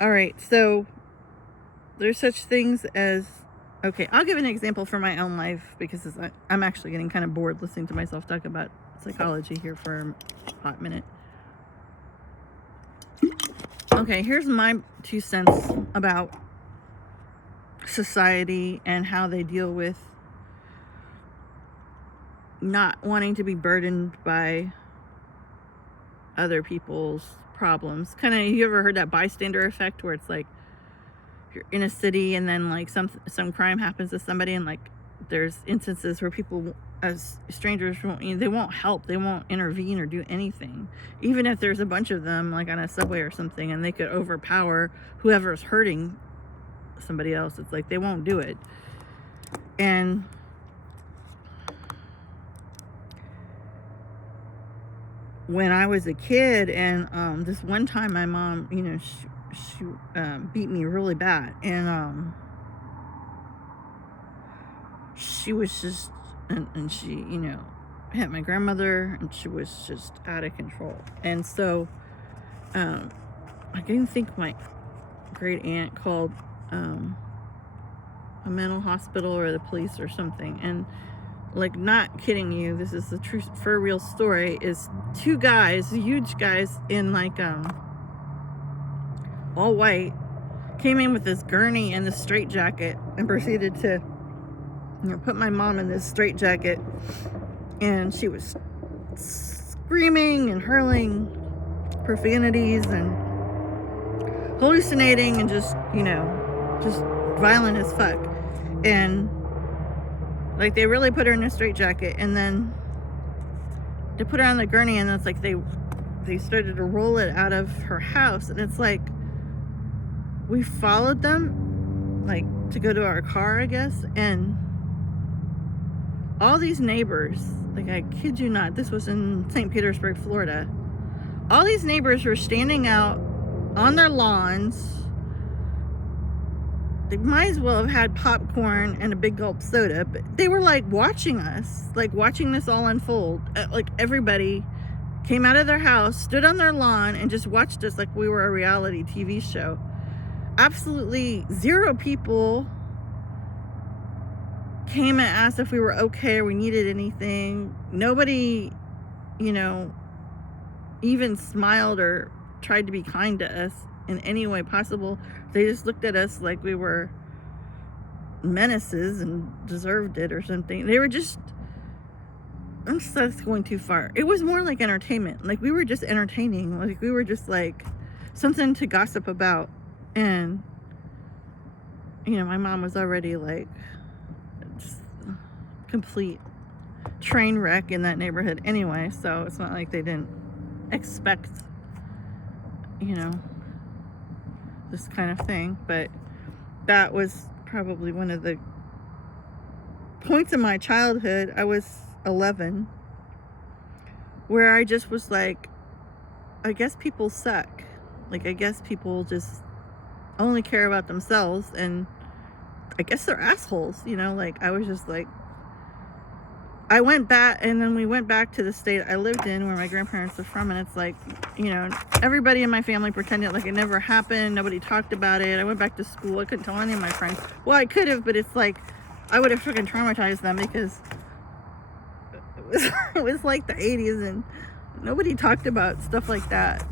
All right, so there's such things as, okay, I'll give an example from my own life because I'm actually getting kind of bored listening to myself talk about psychology here for a hot minute. Okay, here's my 2 cents about society and how they deal with not wanting to be burdened by other people's problems. Kind of, you ever heard that bystander effect where it's like you're in a city and then like some crime happens to somebody, and like there's instances where people as strangers they won't help, they won't intervene or do anything, even if there's a bunch of them like on a subway or something and they could overpower whoever's hurting somebody else. It's like they won't do it. And when I was a kid, and this one time my mom, she beat me really bad, and she was just, and she, hit my grandmother, and she was just out of control. And so I didn't think my great aunt called a mental hospital or the police or something. And like, not kidding you, this is the true for real story, is 2 guys, huge guys in like all white, came in with this gurney and this straitjacket and proceeded to put my mom in this straitjacket, and she was screaming and hurling profanities and hallucinating and just violent as fuck. And like, they really put her in a straitjacket, and then they put her on the gurney, and it's like they started to roll it out of her house. And it's like, we followed them like to go to our car, I guess, and all these neighbors, like, I kid you not, this was in St. Petersburg, Florida, all these neighbors were standing out on their lawns. They might as well have had popcorn and a big gulp soda, but they were like watching us, like watching this all unfold. Like, everybody came out of their house, stood on their lawn, and just watched us like we were a reality TV show. Absolutely 0 people came and asked if we were okay or we needed anything. Nobody, even smiled or tried to be kind to us in any way possible. They just looked at us like we were menaces and deserved it or something. They were just, that's going too far. It was more like entertainment. Like, we were just entertaining. Like, we were just like something to gossip about. And my mom was already like just complete train wreck in that neighborhood anyway, so it's not like they didn't expect this kind of thing. But that was probably one of the points in my childhood. I was 11, where I just was like, I guess people suck. Like, I guess people just only care about themselves, and I guess they're assholes. Like, I was just like, I went back, and then we went back to the state I lived in where my grandparents are from, and it's like, everybody in my family pretended like it never happened. Nobody talked about it. I went back to school. I couldn't tell any of my friends. Well, I could have, but it's like I would have freaking traumatized them, because it was like the 80s and nobody talked about stuff like that.